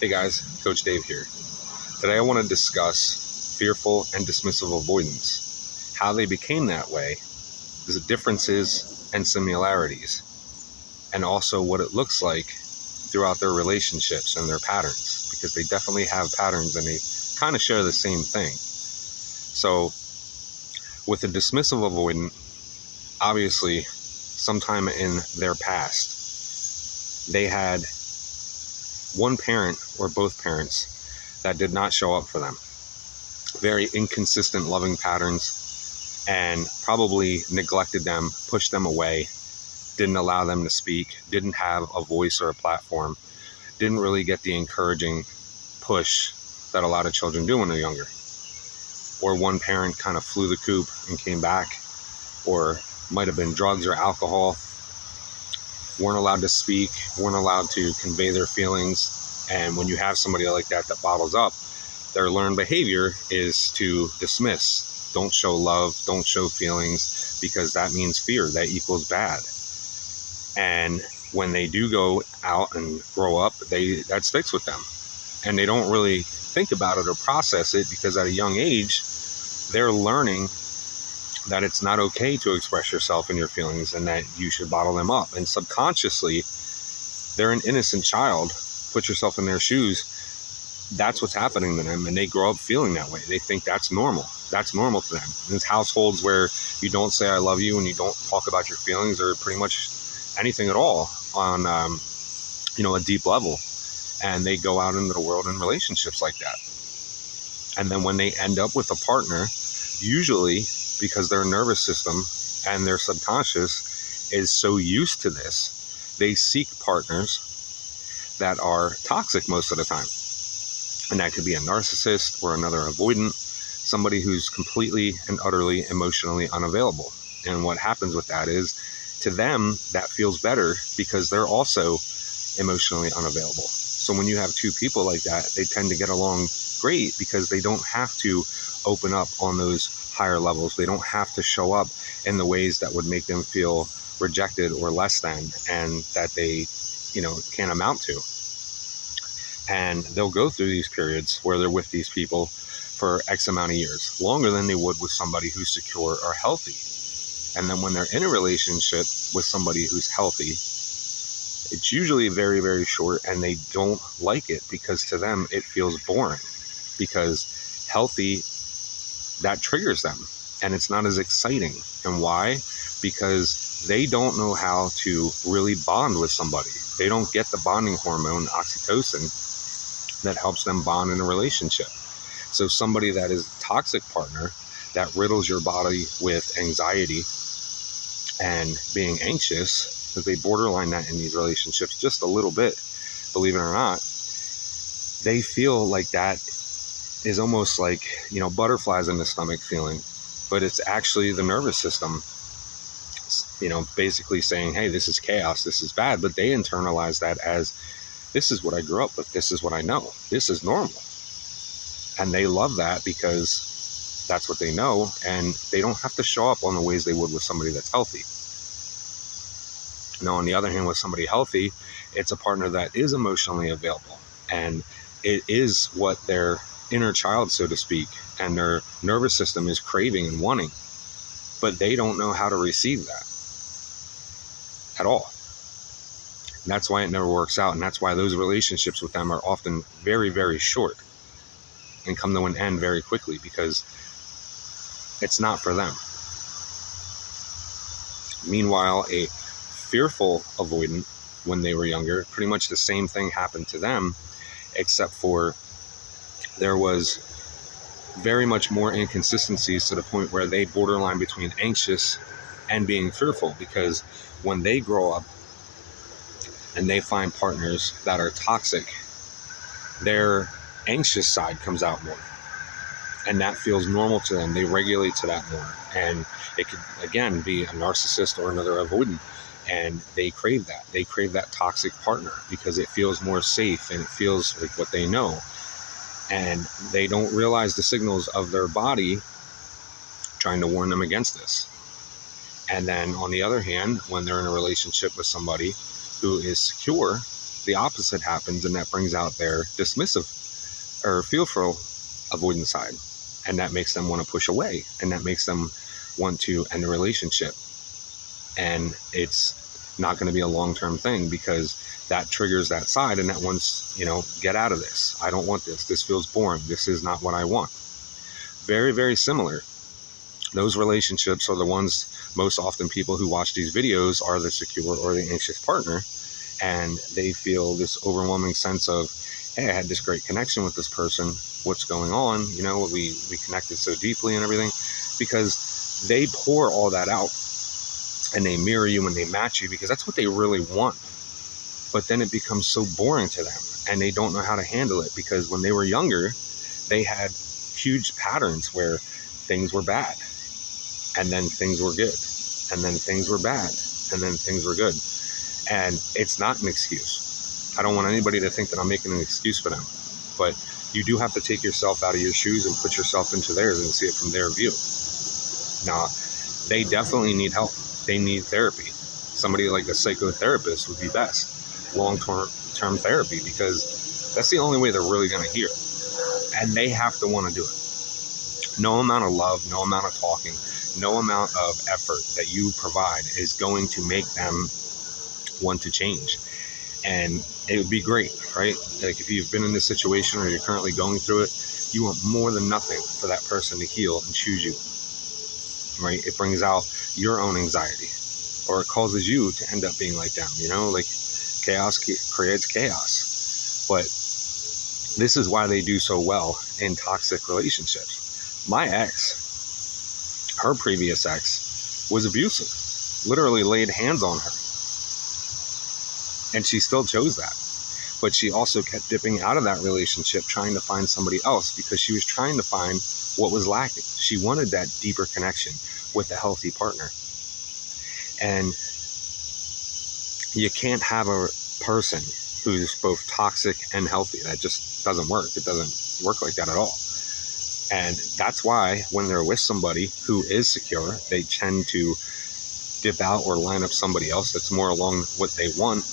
Hey guys, Coach Dave here. Today I want to discuss fearful and dismissive avoidance, how they became that way, the differences and similarities, and also what it looks like throughout their relationships and their patterns, because they definitely have patterns and they kind of share the same thing. So with a dismissive avoidant, obviously sometime in their past, they had one parent or both parents that did not show up for them. Very inconsistent loving patterns, and probably neglected them, pushed them away, didn't allow them to speak, didn't have a voice or a platform, didn't really get the encouraging push that a lot of children do when they're younger. Or one parent kind of flew the coop and came back, or might have been drugs or alcohol, weren't allowed to speak, weren't allowed to convey their feelings. And when you have somebody like that bottles up, their learned behavior is to dismiss. Don't show love, don't show feelings, because that means fear, that equals bad. And when they do go out and grow up, that sticks with them. And they don't really think about it or process it, because at a young age, they're learning that it's not okay to express yourself and your feelings, and that you should bottle them up. And subconsciously, they're an innocent child. Put yourself in their shoes. That's what's happening to them, and they grow up feeling that way. They think that's normal. That's normal to them. And it's households where you don't say I love you and you don't talk about your feelings or pretty much anything at all on a deep level. And they go out into the world in relationships like that. And then when they end up with a partner, usually because their nervous system and their subconscious is so used to this, they seek partners that are toxic most of the time. And that could be a narcissist or another avoidant, somebody who's completely and utterly emotionally unavailable. And what happens with that is, to them, that feels better because they're also emotionally unavailable. So when you have two people like that, they tend to get along great because they don't have to open up on those higher levels. They don't have to show up in the ways that would make them feel rejected or less than, and that they, can't amount to. And they'll go through these periods where they're with these people for X amount of years, longer than they would with somebody who's secure or healthy. And then when they're in a relationship with somebody who's healthy, it's usually very, very short, and they don't like it because to them it feels boring. Because healthy, that triggers them, and it's not as exciting. And why? Because they don't know how to really bond with somebody. They don't get the bonding hormone, oxytocin, that helps them bond in a relationship. So somebody that is a toxic partner that riddles your body with anxiety and being anxious, because they borderline that in these relationships just a little bit, believe it or not, they feel like that is almost like, butterflies in the stomach feeling, but it's actually the nervous system, basically saying, hey, this is chaos, this is bad. But they internalize that as, this is what I grew up with, this is what I know, this is normal. And they love that because that's what they know, and they don't have to show up on the ways they would with somebody that's healthy. Now, on the other hand, with somebody healthy, it's a partner that is emotionally available, and it is what their inner child, so to speak, and their nervous system is craving and wanting, but they don't know how to receive that at all. And that's why it never works out, and that's why those relationships with them are often very, very short and come to an end very quickly, because it's not for them. Meanwhile, a fearful avoidant, when they were younger, pretty much the same thing happened to them, except for there was very much more inconsistencies, to the point where they borderline between anxious and being fearful. Because when they grow up and they find partners that are toxic, their anxious side comes out more, and that feels normal to them. They regulate to that more, and it could again be a narcissist or another avoidant, and they crave that toxic partner because it feels more safe and it feels like what they know. And they don't realize the signals of their body trying to warn them against this. And then on the other hand, when they're in a relationship with somebody who is secure, the opposite happens, and that brings out their dismissive or fearful avoidant side. And that makes them want to push away, and that makes them want to end a relationship. And it's not going to be a long-term thing, because that triggers that side, and that wants, get out of this. I don't want this. This feels boring. This is not what I want. Very, very similar. Those relationships are the ones, most often people who watch these videos are the secure or the anxious partner, and they feel this overwhelming sense of, hey, I had this great connection with this person. What's going on? We connected so deeply and everything, because they pour all that out and they mirror you and they match you, because that's what they really want. But then it becomes so boring to them, and they don't know how to handle it, because when they were younger, they had huge patterns where things were bad, and then things were good, and then things were bad, and then things were good. And it's not an excuse. I don't want anybody to think that I'm making an excuse for them, but you do have to take yourself out of your shoes and put yourself into theirs and see it from their view. Now, they definitely need help. They need therapy. Somebody like a psychotherapist would be best, long-term therapy, because that's the only way they're really going to hear. And they have to want to do it. No amount of love, no amount of talking, no amount of effort that you provide is going to make them want to change. And it would be great, right? Like, if you've been in this situation or you're currently going through it, you want more than nothing for that person to heal and choose you, right? It brings out your own anxiety, or it causes you to end up being like them, like chaos creates chaos. But this is why they do so well in toxic relationships. My ex, her previous ex, was abusive, literally laid hands on her. And she still chose that. But she also kept dipping out of that relationship, trying to find somebody else, because she was trying to find what was lacking. She wanted that deeper connection with a healthy partner. And you can't have a person who's both toxic and healthy. That just doesn't work. It doesn't work like that at all. And that's why when they're with somebody who is secure, they tend to dip out or line up somebody else that's more along what they want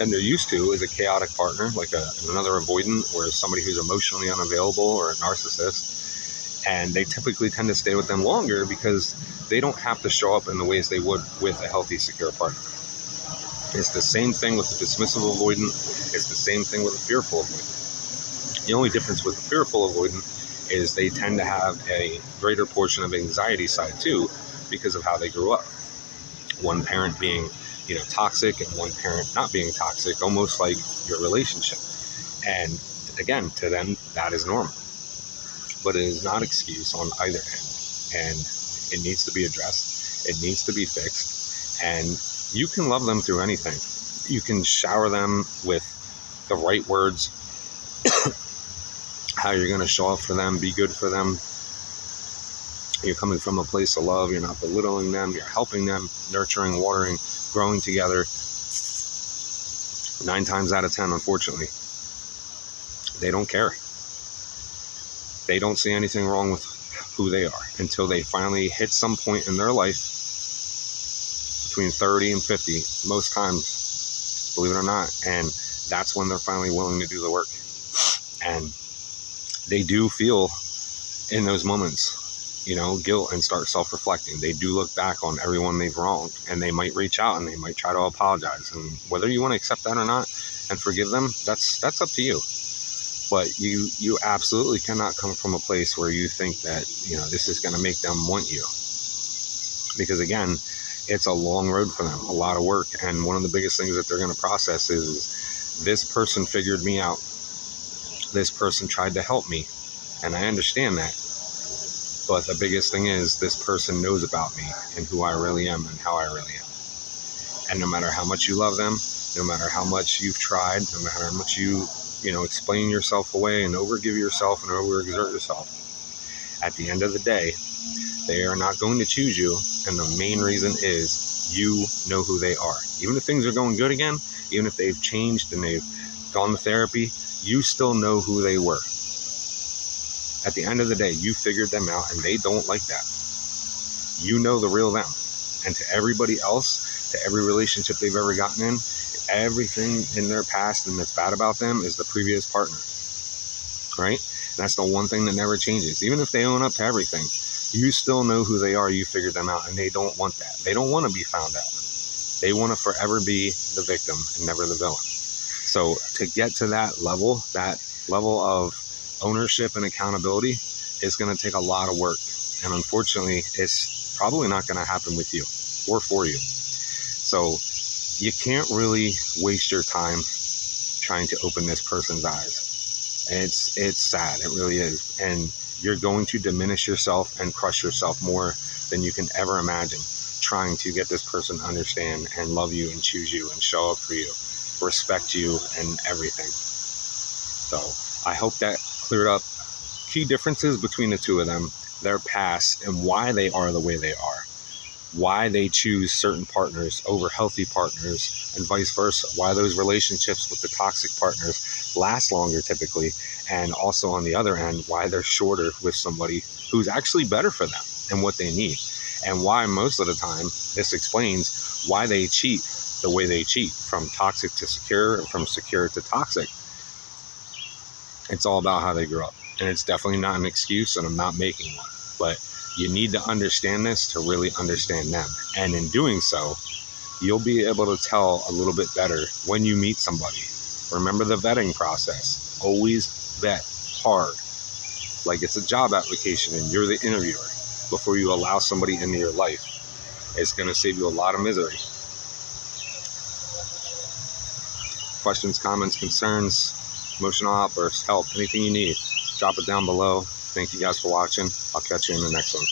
and they're used to, is a chaotic partner, like another avoidant, or somebody who's emotionally unavailable, or a narcissist. And they typically tend to stay with them longer because they don't have to show up in the ways they would with a healthy, secure partner. It's the same thing with the dismissive avoidant. It's the same thing with a fearful avoidant. The only difference with a fearful avoidant is they tend to have a greater portion of anxiety side too, because of how they grew up. One parent being, toxic, and one parent not being toxic, almost like your relationship. And again, to them, that is normal. But it is not excuse on either end. And it needs to be addressed. It needs to be fixed. And you can love them through anything. You can shower them with the right words, how you're going to show up for them, be good for them. You're coming from a place of love. You're not belittling them. You're helping them, nurturing, watering, growing together. 9 times out of 10, unfortunately, they don't care. They don't see anything wrong with who they are until they finally hit some point in their life between 30 and 50, most times, believe it or not. And that's when they're finally willing to do the work. And they do feel in those moments, guilt, and start self-reflecting. They do look back on everyone they've wronged, and they might reach out and they might try to apologize. And whether you want to accept that or not and forgive them, that's up to you. But you absolutely cannot come from a place where you think that, this is going to make them want you. Because again, it's a long road for them, a lot of work. And one of the biggest things that they're going to process is this person figured me out. This person tried to help me. And I understand that. But the biggest thing is, this person knows about me and who I really am and how I really am. And no matter how much you love them, no matter how much you've tried, no matter how much you explain yourself away and overgive yourself and overexert yourself, at the end of the day, they are not going to choose you. And the main reason is you know who they are. Even if things are going good again, even if they've changed and they've gone to therapy, you still know who they were. At the end of the day, you figured them out, and they don't like that. You know the real them. And to everybody else, to every relationship they've ever gotten in, everything in their past and that's bad about them is the previous partner, right? And that's the one thing that never changes. Even if they own up to everything, you still know who they are. You figured them out, and they don't want that. They don't want to be found out. They want to forever be the victim and never the villain. So to get to that level of ownership and accountability is going to take a lot of work. And unfortunately, it's probably not going to happen with you or for you. So you can't really waste your time trying to open this person's eyes. It's sad. It really is. And you're going to diminish yourself and crush yourself more than you can ever imagine trying to get this person to understand and love you and choose you and show up for you, respect you and everything. So I hope that cleared up key differences between the two of them, their past and why they are the way they are, why they choose certain partners over healthy partners and vice versa, why those relationships with the toxic partners last longer typically, and also on the other end, why they're shorter with somebody who's actually better for them and what they need, and why most of the time this explains why they cheat the way they cheat, from toxic to secure, from secure to toxic. It's all about how they grew up, and it's definitely not an excuse, and I'm not making one, but you need to understand this to really understand them. And in doing so, you'll be able to tell a little bit better when you meet somebody. Remember the vetting process. Always vet hard, like it's a job application and you're the interviewer, before you allow somebody into your life. It's going to save you a lot of misery. Questions, comments, concerns, emotional outbursts, help, anything you need, drop it down below. Thank you guys for watching. I'll catch you in the next one.